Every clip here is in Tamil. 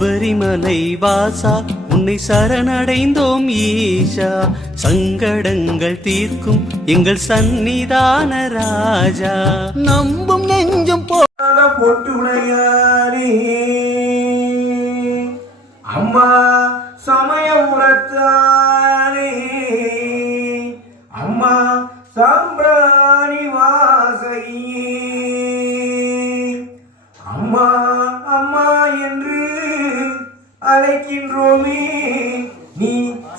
சபரிமலை வாசா உன்னை சரணடைந்தோம் ஈஷா. சங்கடங்கள் தீர்க்கும் எங்கள் சந்நிதான ராஜா. நம்பும் நெஞ்சும் போட்டு உடையாரி அம்மா அழைக்கின்றோமே. நீ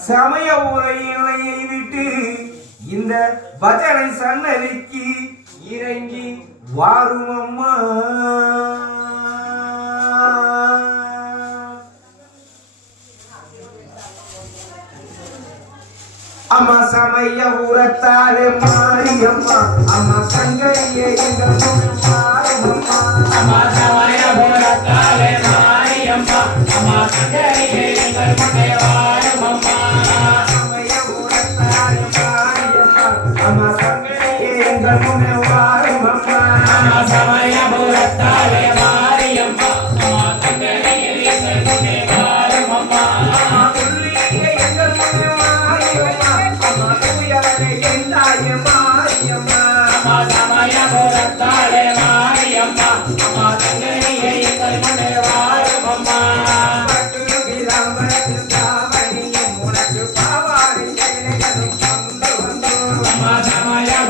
சமய உரையினையை விட்டு இந்த பஜனை சன்னதிக்கு இறங்கி வாரும் அம்மா அம்மா சமய உரத்தாலே மாரியம்மா. அம்மா சங்கையே எங்கள்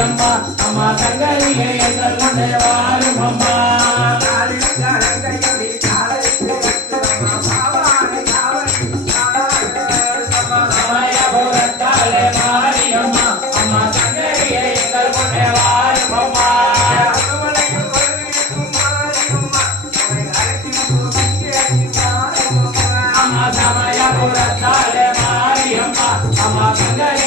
అమ్మ అమ్మ సంగయ్య ఎదుర్కొండేవారు అమ్మ సమయ పురతాలే మారి అమ్మ అమ్మ సంగయ్య